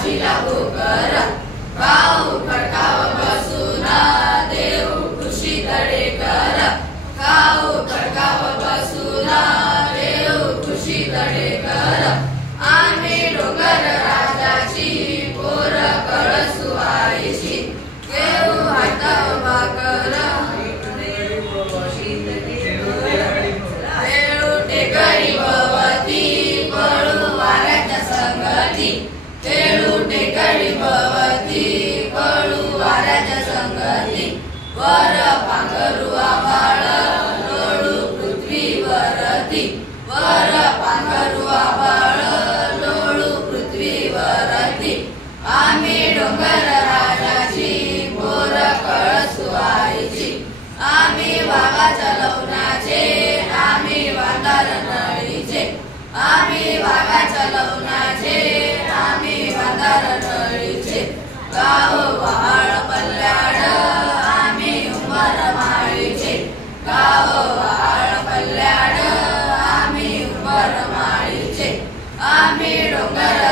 भाजीला भोकर खाऊ खडकाव बसून देऊ खुशी तडेकर खाऊ खडकाव बसून देऊ खुशी तडेकर आम्ही डोंगर राजाची पोर कळसुवाईची घेऊ हाताव भाकर खेळू टेकडी भवती पळू वाऱ्याच्या संगती खेळू टेकडी भवती पळू वाऱ्याच्या संगती वर पांघरू आभाळ लोळू पृथ्वीवरती वर पांघरू आभाळ लोळू पृथ्वीवरती आम्ही डोंगर राजाची पोर कळसुवाईची आम्ही वाघाच्या लवणाचे आम्ही वांदार नळीचे आम्ही वाघाच्या लवणाचे आम्ही वांदार नळीचे गाव वहाळ पल्ल्याड आम्ही उमर माळीचे गाव वहाळ पल्ल्याड आम्ही उमर माळीचे आम्ही डोंगर